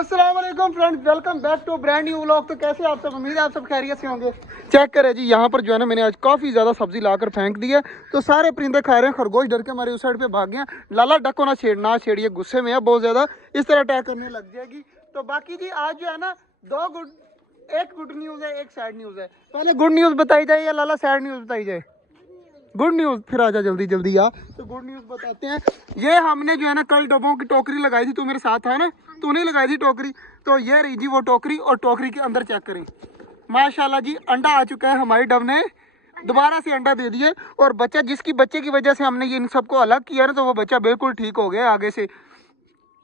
अस्सलाम वालेकुम friends, welcome back to brand new vlog. तो कैसे आप सब, उम्मीद है आप सब खैरियत से होंगे। चेक करें जी, यहाँ पर जो है ना मैंने आज काफ़ी ज़्यादा सब्जी लाकर फेंक दी है, तो सारे परिंदे खा रहे हैं। खरगोश डर के हमारे उस साइड पे भाग गए। लाला डक को ना छेड़िए, गुस्से में है बहुत ज़्यादा, इस तरह अटैक करने लग जाएगी। तो बाकी जी आज जो है ना एक गुड न्यूज़ है, एक सैड न्यूज़ है। पहले गुड न्यूज़ बताई जाए या लाला सैड न्यूज़ बताई जाए? गुड न्यूज़, फिर आजा जल्दी जल्दी आ। तो गुड न्यूज़ बताते हैं। ये हमने जो है ना कल डब्बों की टोकरी लगाई थी, तू मेरे साथ था ना, तूने लगाई थी टोकरी। तो ये रही जी वो टोकरी, और टोकरी के अंदर चेक करें, माशाल्लाह जी अंडा आ चुका है। हमारी डब ने दोबारा से अंडा दे दिए, और बच्चा जिसकी बच्चे की वजह से हमने ये इन सबको अलग किया ना, तो वो बच्चा बिल्कुल ठीक हो गया आगे से।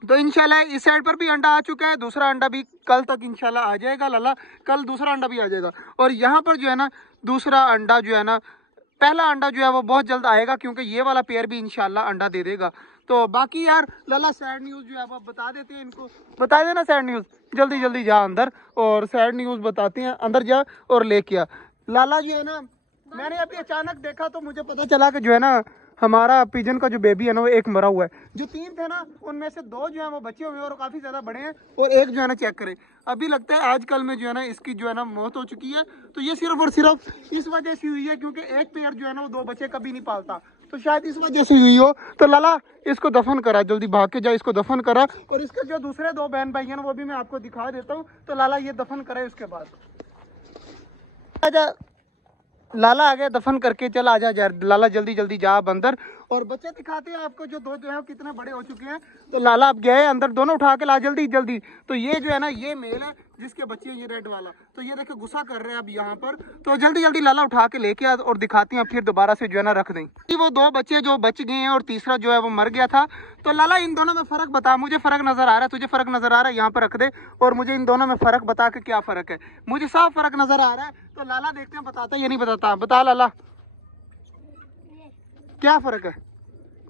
तो इंशाल्लाह इस साइड पर भी अंडा आ चुका है, दूसरा अंडा भी कल तक इंशाल्लाह आ जाएगा। लाला कल दूसरा अंडा भी आ जाएगा। और यहाँ पर जो है ना दूसरा अंडा जो है ना, पहला अंडा जो है वो बहुत जल्द आएगा, क्योंकि ये वाला पेयर भी इंशाल्लाह अंडा दे देगा। तो बाकी यार लाला सैड न्यूज़ जो है वो बता देते हैं, इनको बता देना सैड न्यूज़। जल्दी जल्दी जा अंदर और सैड न्यूज़ बताते हैं, अंदर जा और लेके आ। लाला जो है ना, मैंने अभी अचानक देखा तो मुझे पता चला कि जो है ना हमारा पिजन का जो बेबी है ना वो एक मरा हुआ है। जो 3 थे ना उनमें से 2 जो है वो बचे हुए हैं और काफ़ी ज़्यादा बड़े हैं, और एक जो है ना चेक करें, अभी लगता है आजकल में जो है ना इसकी जो है ना मौत हो चुकी है। तो ये सिर्फ और सिर्फ इस वजह से हुई है क्योंकि एक पेयर जो है ना वो 2 बच्चे कभी नहीं पालता, तो शायद इस वजह से हुई हो। तो लाला इसको दफन करा, जल्दी भाग के जा, इसको दफन करा। और इसके जो दूसरे 2 बहन भाई हैं ना वो भी मैं आपको दिखा देता हूँ। तो लाला ये दफन करे, उसके बाद आजा। लाला आ गया दफन करके, चल आजा जा लाला, जल्दी जल्दी जा अब अंदर। और बच्चे दिखाते हैं आपको, जो 2 जो है कितने बड़े हो चुके हैं। तो लाला अब गए अंदर, दोनों उठा के ला जल्दी जल्दी। तो ये जो है ना ये मेल है जिसके बच्चे हैं, ये रेड वाला। तो ये देखो गुस्सा कर रहे हैं अब यहाँ पर। तो जल्दी जल्दी लाला उठा के लेके आ और दिखाते हैं, फिर दोबारा से जो है ना रख दें। वो 2 बच्चे जो बच गए हैं और तीसरा जो है वो मर गया था। तो लाला इन दोनों में फ़र्क बता, मुझे फ़र्क नज़र आ रहा है, तुझे फ़र्क नज़र आ रहा है, यहाँ पर रख दे। और मुझे इन दोनों में फ़र्क बता के क्या फ़र्क है, मुझे साफ फ़र्क नज़र आ रहा है। तो लाला देखते हैं बताता है या नहीं बताता। बता लाला क्या फ़र्क है,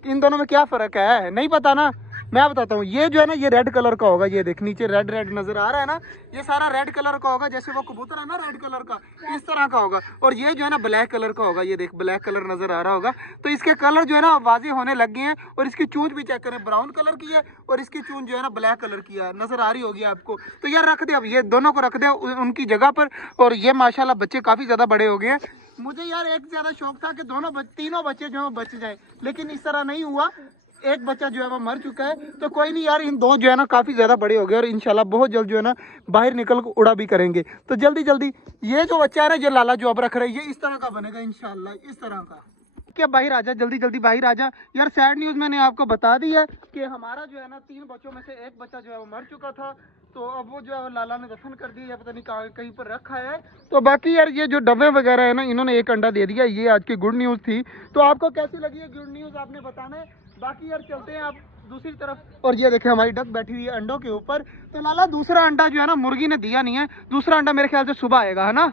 इन दोनों में क्या फ़र्क है? नहीं पता ना, मैं बताता हूँ। ये जो है ना ये रेड कलर का होगा, ये देख नीचे रेड रेड नज़र आ रहा है ना, ये सारा रेड कलर का होगा। जैसे वो कबूतर है ना रेड कलर का, इस तरह का होगा। और ये जो है ना ब्लैक कलर का होगा, ये देख ब्लैक कलर नज़र आ रहा होगा। तो इसके कलर जो है ना वाजे होने लग गए हैं। और इसकी चूंच भी चेक करें, ब्राउन कलर की है, और इसकी चूंच जो है ना ब्लैक कलर की है, नज़र आ रही होगी आपको। तो यार रख दे अब, ये दोनों को रख दे उनकी जगह पर। और ये माशाल्लाह बच्चे काफ़ी ज़्यादा बड़े हो गए हैं। मुझे यार एक ज़्यादा शौक था कि तीनों बच्चे जो है बच जाए, लेकिन इस तरह नहीं हुआ। एक बच्चा जो है वो मर चुका है। तो कोई नहीं यार, इन 2 जो है ना काफ़ी ज़्यादा बड़े हो गए, और इंशाल्लाह बहुत जल्द जो है ना बाहर निकल कर उड़ा भी करेंगे। तो जल्दी जल्दी ये जो बच्चा है ना, जो लाला जो अब रख रहे हैं, ये इस तरह का बनेगा इंशाल्लाह, इस तरह का। क्या बाहर आ जा, जल्दी जल्दी बाहर आ जा। यार सैड न्यूज़ मैंने आपको बता दी है कि हमारा जो है ना 3 बच्चों में से एक बच्चा जो है वो मर चुका था। तो अब वो जो है लाला ने दफन कर दिया, पता नहीं कहीं पर रखा है। तो बाकी यार ये जो डब्बे वगैरह है ना, इन्होंने एक अंडा दे दिया। ये आज की गुड न्यूज़ थी। तो आपको कैसी लगी है गुड न्यूज़, आपने बताना है। बाकी यार चलते हैं आप दूसरी तरफ। और ये देखें हमारी डक बैठी हुई है अंडों के ऊपर। तो लाला दूसरा अंडा जो है ना मुर्गी ने दिया नहीं है, दूसरा अंडा मेरे ख्याल से सुबह आएगा, है ना,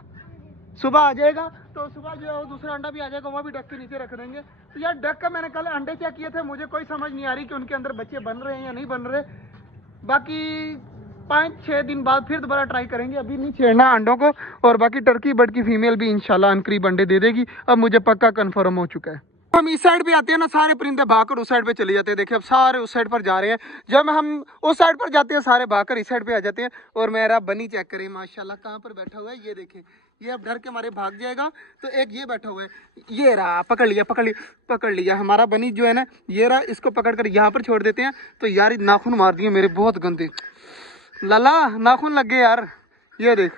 सुबह आ जाएगा। तो सुबह जो है वो दूसरा अंडा भी आ जाएगा, वो भी डक के नीचे रख देंगे। तो यार डक का मैंने कल अंडे चेक किए थे, मुझे कोई समझ नहीं आ रही कि उनके अंदर बच्चे बन रहे हैं या नहीं बन रहे। बाकी 5-6 दिन बाद फिर दोबारा ट्राई करेंगे, अभी नहीं छेड़ना अंडों को। और बाकी टर्की बर्ड की फीमेल भी इंशाल्लाह अनकरीब अंडे दे देगी, अब मुझे पक्का कन्फर्म हो चुका है। हम इस साइड पे आते हैं ना, सारे परिंदे भागकर उस साइड पे चले जाते हैं। देखिए अब सारे उस साइड पर जा रहे हैं। जब हम उस साइड पर जाते हैं सारे भागकर इस साइड पे आ जाते हैं। और मेरा बनी चेक करें माशाल्लाह कहाँ पर बैठा हुआ है, ये देखें। ये अब डर के मारे भाग जाएगा। तो एक ये बैठा हुआ है, ये रहा, पकड़ लिया हमारा बनी जो है ना, ये रहा। इसको पकड़ कर यहाँ पर छोड़ देते हैं। तो यार नाखून मार दिए मेरे, बहुत गंदे लाला नाखून लग गए यार। ये देख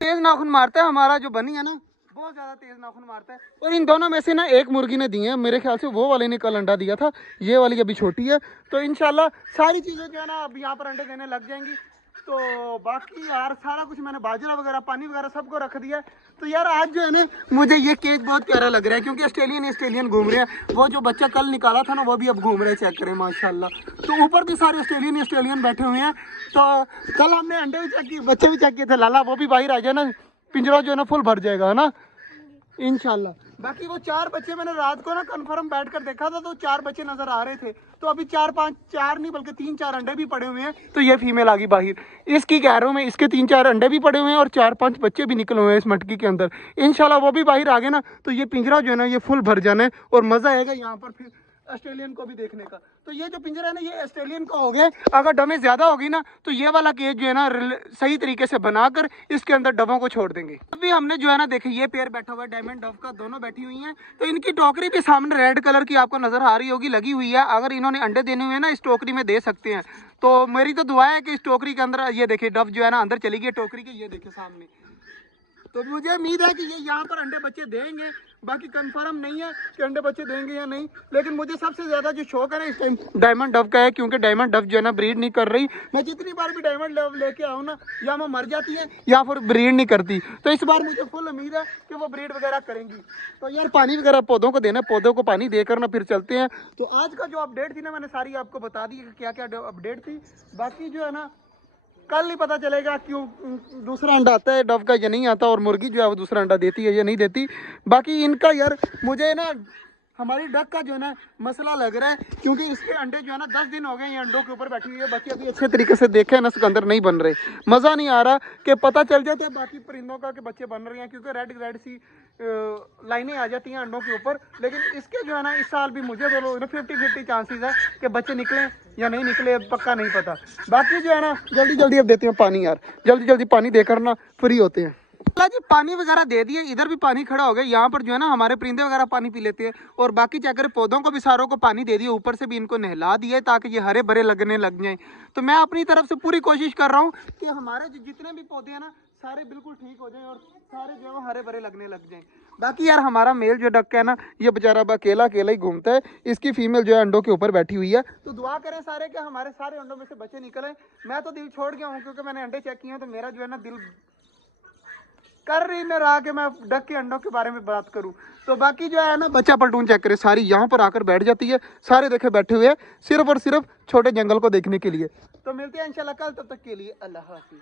तेज नाखून मारता है हमारा जो बनी है ना, बहुत ज़्यादा तेज नाखून मारता है। और इन दोनों में से ना एक मुर्गी ने दी है, मेरे ख्याल से वो वाले ने कल अंडा दिया था, ये वाली अभी छोटी है। तो इंशाल्लाह सारी चीज़ें जो है ना अब यहाँ पर अंडे देने लग जाएंगी। तो बाकी यार सारा कुछ मैंने बाजरा वगैरह पानी वगैरह सबको रख दिया। तो यार आज जो है ना मुझे ये केज बहुत प्यारा लग रहा है, क्योंकि ऑस्ट्रेलियन घूम रहे हैं। वो जो बच्चा कल निकाला था ना वो भी अब घूम रहे हैं, चेक करें माशाल्लाह। तो ऊपर भी सारे ऑस्ट्रेलियन बैठे हुए हैं। तो कल हमने अंडे भी चेक किए, बच्चे भी चेक किए थे। लाला वो भी बाहर आ जाए ना, पिंजरा जो है ना फुल भर जाएगा, है ना इंशाल्लाह। बाकी वो 4 बच्चे मैंने रात को ना कंफर्म बैठ कर देखा था, तो 4 बच्चे नजर आ रहे थे। तो अभी 4 नहीं बल्कि 3-4 अंडे भी पड़े हुए हैं। तो ये फीमेल आ गई बाहर, इसकी कह रहा हूँ मैं, इसके 3-4 अंडे भी पड़े हुए हैं और 4-5 बच्चे भी निकले हुए हैं इस मटकी के अंदर। इंशाल्लाह वो भी बाहर आ गए ना, तो ये पिंजरा जो है ना ये फुल भर जाना है और मज़ा आएगा यहाँ पर फिर ऑस्ट्रेलियन को भी देखने का। तो ये जो पिंजरा है ना ये ऑस्ट्रेलियन का हो गया। अगर डबें ज़्यादा होगी ना तो ये वाला केज जो है ना सही तरीके से बनाकर इसके अंदर डबों को छोड़ देंगे। अभी हमने जो है ना देखिए ये पेयर बैठा हुआ है डायमंड डव का, दोनों बैठी हुई हैं। तो इनकी टोकरी भी सामने रेड कलर की आपको नज़र आ रही होगी लगी हुई है। अगर इन्होंने अंडे देने हुए ना इस टोकरी में दे सकते हैं। तो मेरी तो दुआ है कि इस टोकरी के अंदर ये देखिए डव जो है ना अंदर चली गई टोकरी के, ये देखिए सामने। तो मुझे उम्मीद है कि ये यहाँ पर अंडे बच्चे देंगे। बाकी कंफर्म नहीं है कि अंडे बच्चे देंगे या नहीं, लेकिन मुझे सबसे ज़्यादा जो शौक है ना इस टाइम डायमंड डव का है, क्योंकि डायमंड डव जो है ना ब्रीड नहीं कर रही। मैं जितनी बार भी डायमंड डव लेके आऊँ ना या वो मर जाती है या फिर ब्रीड नहीं करती। तो इस बार मुझे फुल उम्मीद है कि वो ब्रीड वगैरह करेंगी। तो यार पानी वगैरह पौधों को देना, पौधों को पानी देकर ना फिर चलते हैं। तो आज का जो अपडेट थी ना मैंने सारी आपको बता दी कि क्या क्या अपडेट थी। बाकी जो है ना कल ही पता चलेगा क्यों दूसरा अंडा आता है डव का या नहीं आता, और मुर्गी जो है वो दूसरा अंडा देती है या नहीं देती। बाकी इनका यार मुझे ना हमारी डक का जो है ना मसला लग रहा है, क्योंकि इसके अंडे जो है ना 10 दिन हो गए ये अंडों के ऊपर बैठी हुई है। बच्चे अभी अच्छे तरीके से देखे ना इसके अंदर नहीं बन रहे। मज़ा नहीं आ रहा कि पता चल जाता है बाकी परिंदों का कि बच्चे बन रहे हैं, क्योंकि रेड रेड सी लाइनें आ जाती हैं अंडों के ऊपर। लेकिन इसके जो है ना इस साल भी मुझे बोलो 50-50 चांसेस है कि बच्चे निकले या नहीं निकले, पक्का नहीं पता। बाकी जो है ना जल्दी जल्दी अब देते हैं पानी यार, जल्दी जल्दी पानी देकर ना फ्री होते हैं। जी पानी वगैरह दे दिए, इधर भी पानी खड़ा हो गया। यहाँ पर जो है ना हमारे परिंदे वगैरह पानी पी लेते हैं। और बाकी क्या करें पौधों को भी सारों को पानी दे दिए, ऊपर से भी इनको नहला दिए ताकि ये हरे भरे लगने लग जाएं। तो मैं अपनी तरफ से पूरी कोशिश कर रहा हूँ कि हमारे जितने भी पौधे हैं ना सारे बिल्कुल ठीक हो जाएं और सारे जो है हरे भरे लगने लग जाएं। बाकी यार हमारा मेल जो डक है ना ये बेचारा अब अकेला अकेला ही घूमता है। इसकी फीमेल जो है अंडों के ऊपर बैठी हुई है। तो दुआ करें सारे कि हमारे सारे अंडों में से बच्चे निकले। मैं तो दिल छोड़ गया हूँ क्योंकि मैंने अंडे चेक किए हैं, तो मेरा जो है ना दिल कर रही में रहा कि मैं डक के अंडों के बारे में बात करूं। तो बाकी जो है ना बच्चा पलटून चेक करे सारी यहाँ पर आकर बैठ जाती है। सारे देखे बैठे हुए हैं सिर्फ और सिर्फ छोटे जंगल को देखने के लिए। तो मिलते हैं इंशाल्लाह कल, तब तक के लिए अल्लाह हाफिज़।